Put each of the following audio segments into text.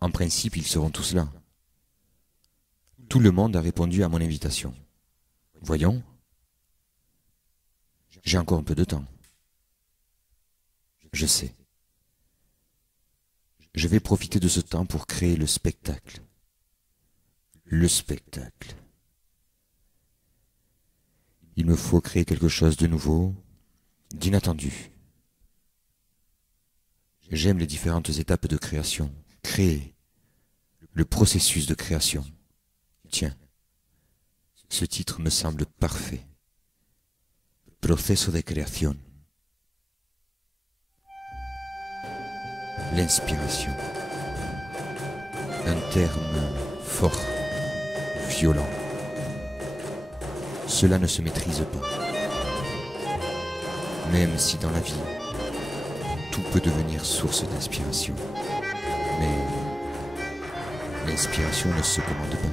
En principe, ils seront tous là. Tout le monde a répondu à mon invitation. Voyons. J'ai encore un peu de temps. Je sais. Je vais profiter de ce temps pour créer le spectacle. Le spectacle. Il me faut créer quelque chose de nouveau, d'inattendu. J'aime les différentes étapes de création. Créer. Le processus de création. Tiens, ce titre me semble parfait. Proceso de creación. L'inspiration. Un terme fort, violent. Cela ne se maîtrise pas. Même si dans la vie, tout peut devenir source d'inspiration. Mais l'inspiration ne se commande pas.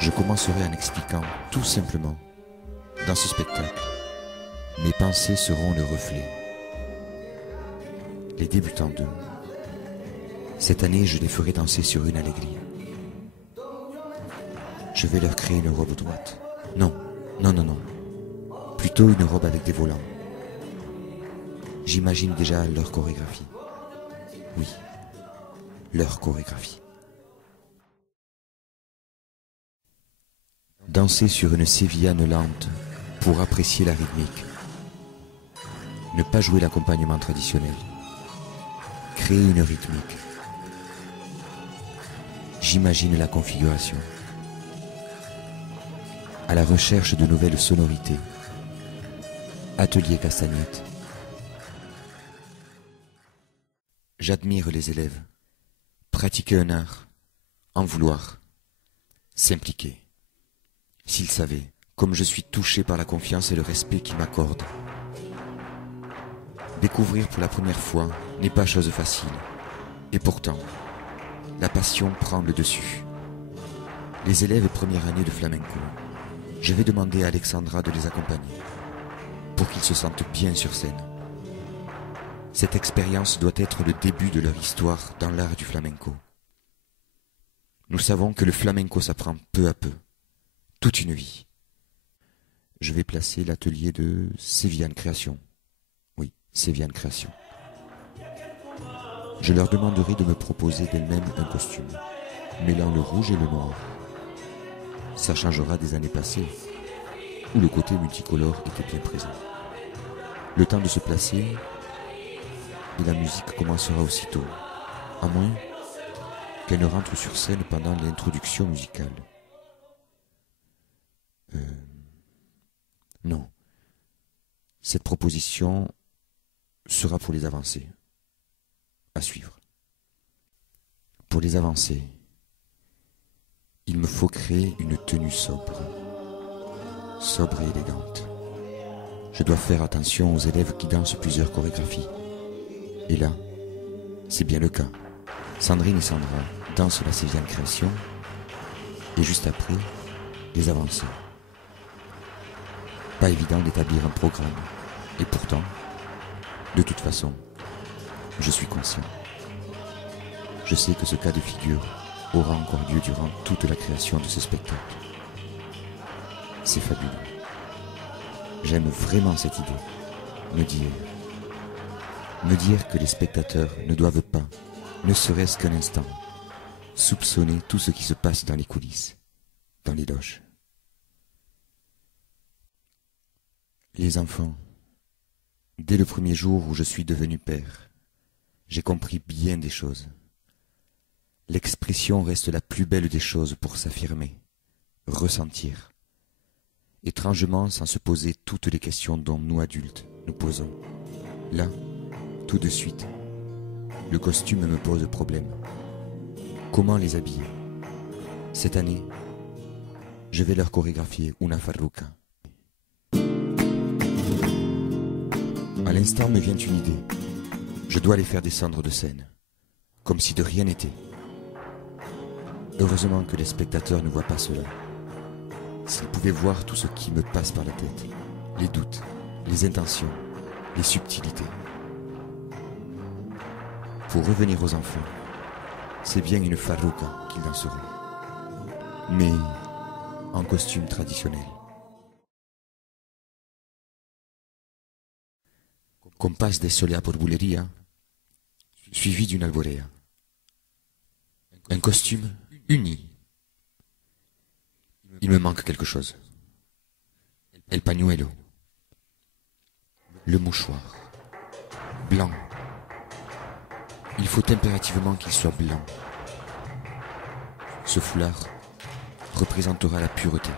Je commencerai en expliquant tout simplement, dans ce spectacle, mes pensées seront le reflet. Les débutants d'eux. Cette année, je les ferai danser sur une allégria. Je vais leur créer une robe droite. Non. Plutôt une robe avec des volants. J'imagine déjà leur chorégraphie. Oui, leur chorégraphie. Danser sur une sévillane lente pour apprécier la rythmique. Ne pas jouer l'accompagnement traditionnel. Créer une rythmique. J'imagine la configuration. À la recherche de nouvelles sonorités. Atelier castagnette. J'admire les élèves. Pratiquer un art, en vouloir, s'impliquer. S'ils savaient, comme je suis touché par la confiance et le respect qu'ils m'accordent. Découvrir pour la première fois n'est pas chose facile. Et pourtant, la passion prend le dessus. Les élèves première année de flamenco, je vais demander à Alexandra de les accompagner, pour qu'ils se sentent bien sur scène. Cette expérience doit être le début de leur histoire dans l'art du flamenco. Nous savons que le flamenco s'apprend peu à peu, toute une vie. Je vais placer l'atelier de Sévillane Création. Oui, Sévillane Création. Je leur demanderai de me proposer d'elles-mêmes un costume, mêlant le rouge et le noir. Ça changera des années passées, où le côté multicolore était bien présent. Le temps de se placer, et la musique commencera aussitôt, à moins qu'elle ne rentre sur scène pendant l'introduction musicale. Non. Cette proposition sera pour les avancées. À suivre. Pour les avancées, il me faut créer une tenue sobre. Sobre et élégante. Je dois faire attention aux élèves qui dansent plusieurs chorégraphies. Et là, c'est bien le cas. Sandrine et Sandra dansent la Sévillane Création et juste après, les avancées. Pas évident d'établir un programme. Et pourtant, de toute façon, je suis conscient. Je sais que ce cas de figure aura encore lieu durant toute la création de ce spectacle. C'est fabuleux. J'aime vraiment cette idée. Me dire que les spectateurs ne doivent pas, ne serait-ce qu'un instant, soupçonner tout ce qui se passe dans les coulisses, dans les loges. Les enfants, dès le premier jour où je suis devenu père, j'ai compris bien des choses. L'expression reste la plus belle des choses pour s'affirmer, ressentir, étrangement sans se poser toutes les questions dont nous adultes nous posons. Là, tout de suite, le costume me pose problème. Comment les habiller? Cette année, je vais leur chorégraphier Una Farruca. À l'instant me vient une idée. Je dois les faire descendre de scène, comme si de rien n'était. Heureusement que les spectateurs ne voient pas cela. S'ils pouvaient voir tout ce qui me passe par la tête, les doutes, les intentions, les subtilités. Pour revenir aux enfants, c'est bien une farruca qu'ils danseront, mais en costume traditionnel. Compás de solea por bulería, suivi d'une alborea. Un costume uni. Il me manque quelque chose. El pañuelo. Le mouchoir. Blanc. Il faut impérativement qu'il soit blanc. Ce foulard représentera la pureté.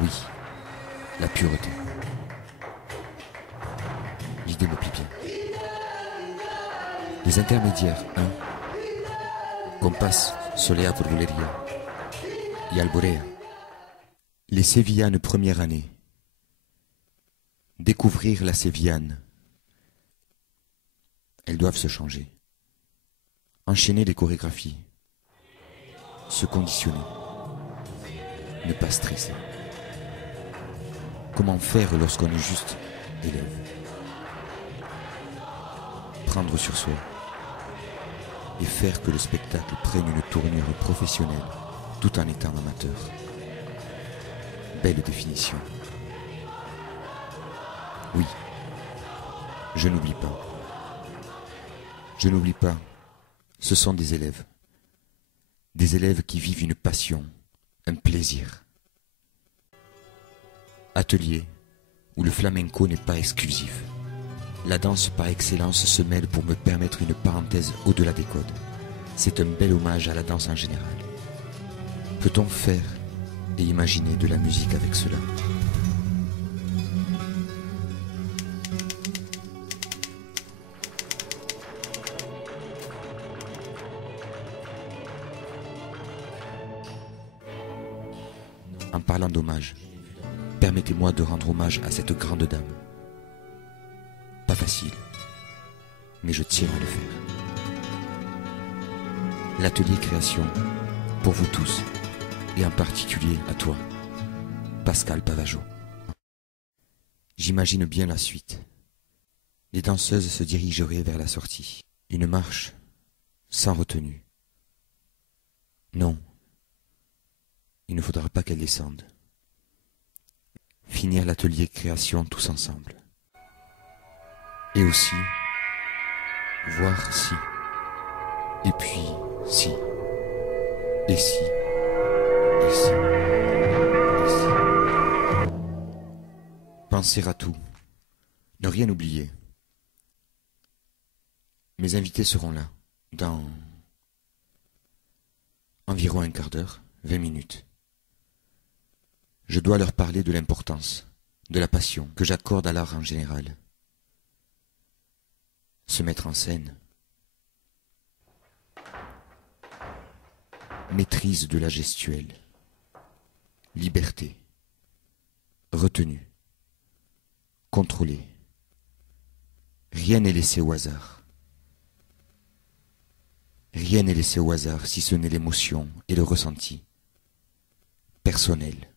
Oui, la pureté. L'idée me plaît bien. Les intermédiaires 1. Compás, solea por bulería. Y alborea. Les sévillanes première année. Découvrir la sévillane. Elles doivent se changer. Enchaîner les chorégraphies. Se conditionner. Ne pas stresser. Comment faire lorsqu'on est juste élève? Prendre sur soi et faire que le spectacle prenne une tournure professionnelle tout en étant amateur. Belle définition. Oui, je n'oublie pas. Je n'oublie pas, ce sont des élèves. Des élèves qui vivent une passion, un plaisir. Atelier où le flamenco n'est pas exclusif. La danse par excellence se mêle pour me permettre une parenthèse au-delà des codes. C'est un bel hommage à la danse en général. Peut-on faire et imaginer de la musique avec cela? En parlant d'hommage, permettez-moi de rendre hommage à cette grande dame. Pas facile, mais je tiens à le faire. L'atelier création, pour vous tous, et en particulier à toi, Pascal Pavageau. J'imagine bien la suite. Les danseuses se dirigeraient vers la sortie. Une marche sans retenue. Non, il ne faudra pas qu'elles descendent. Finir l'atelier création tous ensemble. Et aussi, voir si, et puis si, et si, et si, et si. Penser à tout, ne rien oublier. Mes invités seront là, dans environ un quart d'heure, 20 minutes. Je dois leur parler de l'importance, de la passion que j'accorde à l'art en général. Se mettre en scène. Maîtrise de la gestuelle. Liberté. Retenue. Contrôlée. Rien n'est laissé au hasard. Rien n'est laissé au hasard si ce n'est l'émotion et le ressenti. Personnel.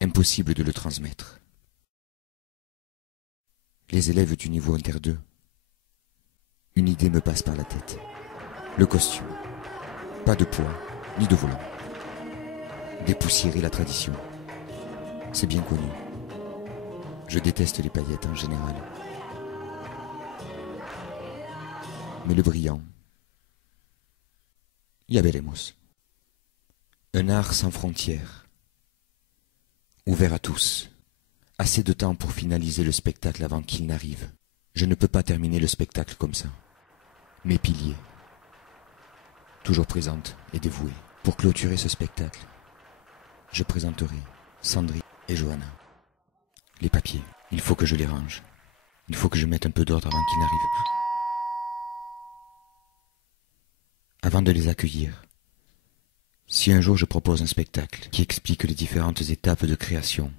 Impossible de le transmettre. Les élèves du niveau inter 2. Une idée me passe par la tête. Le costume. Pas de poids, ni de volant. Dépoussiérer la tradition. C'est bien connu. Je déteste les paillettes en général. Mais le brillant, ya veremos. Un art sans frontières. Ouvert à tous. Assez de temps pour finaliser le spectacle avant qu'il n'arrive. Je ne peux pas terminer le spectacle comme ça. Mes piliers, toujours présentes et dévouées. Pour clôturer ce spectacle, je présenterai Sandrine et Johanna. Les papiers, il faut que je les range. Il faut que je mette un peu d'ordre avant qu'ils n'arrivent. Avant de les accueillir, si un jour je propose un spectacle qui explique les différentes étapes de création,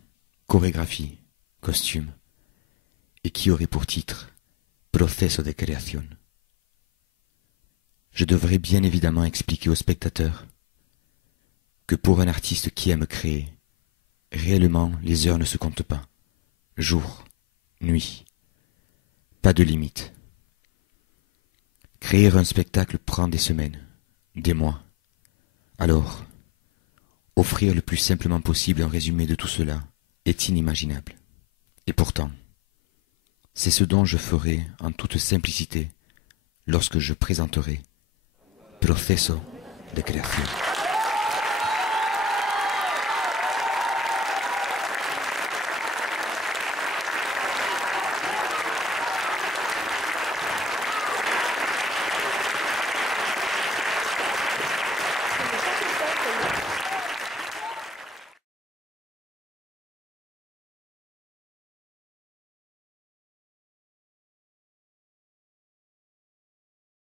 chorégraphie, costume, et qui aurait pour titre « Proceso de creación », je devrais bien évidemment expliquer aux spectateurs que pour un artiste qui aime créer, réellement les heures ne se comptent pas. Jour, nuit, pas de limite. Créer un spectacle prend des semaines, des mois. Alors, offrir le plus simplement possible un résumé de tout cela est inimaginable. Et pourtant, c'est ce dont je ferai en toute simplicité lorsque je présenterai Proceso de Creación.